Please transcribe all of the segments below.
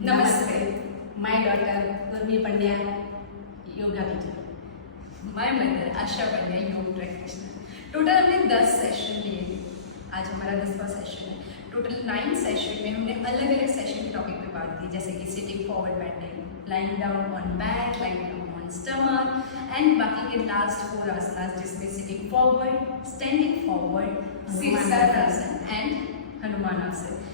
Namaste. My daughter Urmi Pandya, yoga teacher. My mother Asha Pandya, yoga practitioner. Total हमने 10 session लिए। आज हमारा 10वां session है। Total 9 session में हमने अलग अलग सेशन के टॉपिक पे बात की, जैसे कि sitting forward bending, lying down on back, lying down on stomach and बाकी के लास्ट 4 आसनास जिसमें सिटिंग फॉरवर्ड, स्टैंडिंग फॉरवर्ड, शीर्षासन एंड हनुमानासन।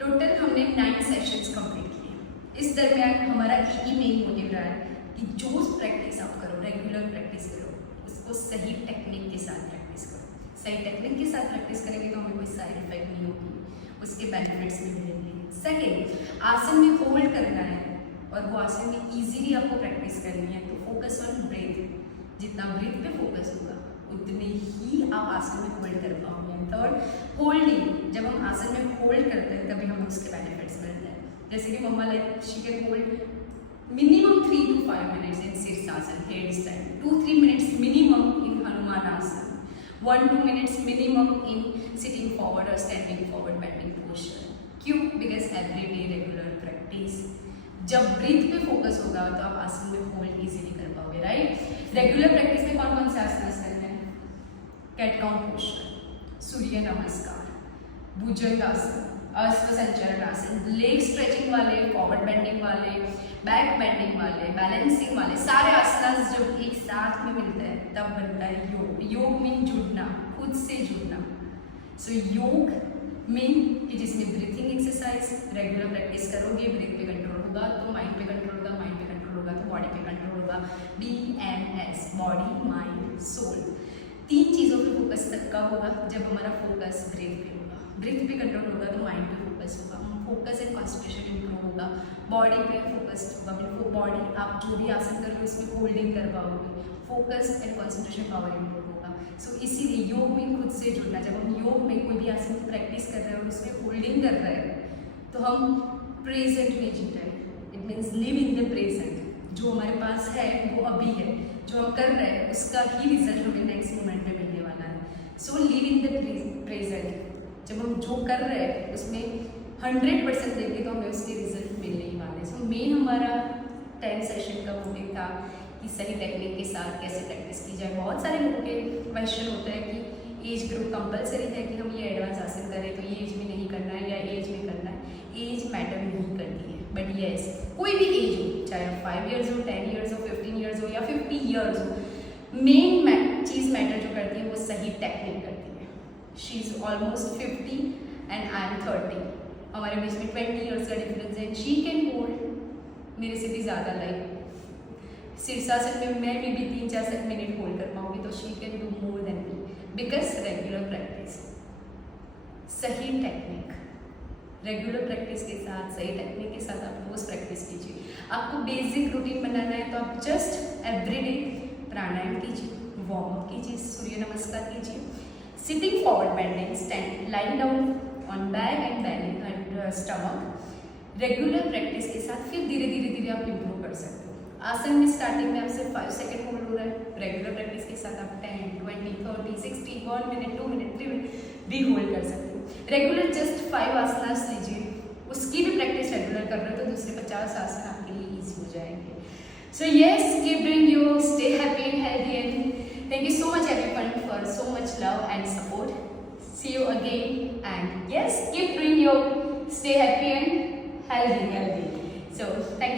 टोटल हमने 9 सेशंस कंप्लीट किए। इस दरमियान हमारा एक ही मेन मोटिव रहा है कि जो प्रैक्टिस आप करो, रेगुलर प्रैक्टिस करो, उसको सही टेक्निक के साथ प्रैक्टिस करो। सही टेक्निक के साथ प्रैक्टिस करेंगे तो हमें कोई साइड इफेक्ट नहीं होगी, उसके बेनिफिट्स भी मिलेंगे। सेकेंड, आसन में होल्ड करना है और वो आसन में इजीली आपको प्रैक्टिस करनी है, तो फोकस ऑन ब्रेथ। जितना ब्रेथ पे फोकस होगा उतने ही आप आसन में होल्ड कर पाओगे। Third, holding. जब हम आसन में होल्ड करते हैं तभी हमें उसके बेनिफिट्स मिलते हैं। जैसे कि मम्मा like she can hold minimum 3 to 5 minutes in शीर्षासन, head stand, 2-3 minutes minimum in हनुमानासन, 1-2 minutes minimum in sitting forward or standing forward bending posture. क्यों? Because everyday regular practice. जब ब्रीथ पे फोकस होगा तो आप आसन में होल्ड इजीली कर पाओगे, राइट? रेगुलर प्रैक्टिस में कौन कौन से आसनास करते हैं? कैट काउ पोस्चर, सूर्य नमस्कार, भुजंगासन, अस्त्र संचरण आसन, लेग स्ट्रेचिंग वाले, फॉरवर्ड बेंडिंग वाले, बैक बेंडिंग वाले, बैलेंसिंग वाले, सारे आसनास जब एक साथ में मिलते हैं तब बनता है योग। योग मीन जुड़ना, खुद से जुड़ना। सो योग मीन कि जिसमें ब्रीथिंग एक्सरसाइज, रेगुलर प्रैक्टिस करोगे ब्रीथ पे कंट्रोल होगा तो माइंड पे कंट्रोल होगा, माइंड पे कंट्रोल होगा तो बॉडी पे कंट्रोल होगा। BMS, बॉडी माइंड सोल, 3 चीज़ों पे फोकस तक का होगा जब हमारा फोकस ब्रीथ पे होगा। ब्रीथ पे कंट्रोल होगा तो माइंड पे फोकस होगा, फोकस एंड कॉन्सेंट्रेशन इंप्रूव होगा, बॉडी पे फोकस होगा। बिल्कुल बॉडी आप जो भी आसन कर रहे हो इसमें होल्डिंग कर पाओगे, focus and concentration power improve होगा। सो इसीलिए योग में खुद से जुड़ना। जब हम योग में कोई भी आसन की प्रैक्टिस कर रहे हैं और उसमें होल्डिंग कर रहे हैं तो हम प्रेजेंट में जी रहे हैं। It means live in the present. जो हमारे पास है वो अभी है, जो हम कर रहे हैं उसका ही रिजल्ट हमें नेक्स्ट मोमेंट में मिलने वाला है। So live in the present. जब हम जो कर रहे हैं उसमें 100% देंगे तो हमें उसके रिजल्ट मिलने ही वाले। सो मेन हमारा 10 सेशन का मोटिव था कि सही टेक्निक के साथ कैसे प्रैक्टिस की जाए। बहुत सारे लोगों के क्वेश्चन होते हैं कि एज ग्रुप कंपलसरी है कि हम ये एडवांस आसन करें तो ये एज में नहीं करना है या एज में करना है। एज मैटर नहीं करती है, बट येस कोई भी एज हो, चाहे आप 5 years हो, 10 years हो, 15 years हो या 50 years हो, मेन चीज़ मैटर जो करती है वो सही टेक्निक करती है। She is almost 50 and I am 30। हमारे बीच में 20 years का डिफरेंस है। शी कैन होल्ड मेरे से भी ज़्यादा, लाइक शीर्षासन में मैं भी 3-4 मिनट होल्ड कर पाऊंगी तो she can do more than me, because regular practice, सही टेक्निक, रेगुलर प्रैक्टिस के साथ, सही टेक्निक के साथ आप रोज प्रैक्टिस कीजिए। आपको बेसिक रूटीन बनाना है तो आप जस्ट एवरीडे प्राणायाम कीजिए, वार्म अप कीजिए, सूर्य नमस्कार कीजिए, sitting forward bending, stand, lying down on back and bending and stomach. Regular practice के साथ फिर धीरे धीरे आप इंप्रूव कर सकते हो। आसन में स्टार्टिंग में आपसे 5 सेकंड होल्ड हो रहा है, रेगुलर प्रैक्टिस के साथ आप 10, 20, 30, 60, 1 minute, 2 minute, 3 minute भी होल्ड कर सकते हो। रेगुलर जस्ट 5 आसनास लीजिए, उसकी भी प्रैक्टिस रेगुलर कर रहे हो तो दूसरे 50 आसन आपके लिए ईजी हो जाएंगे। So yes, keep doing your, stay happy and healthy and thank you so much everyone for so much love and support. See you again and yes, keep doing your, stay happy and healthy. So thank you.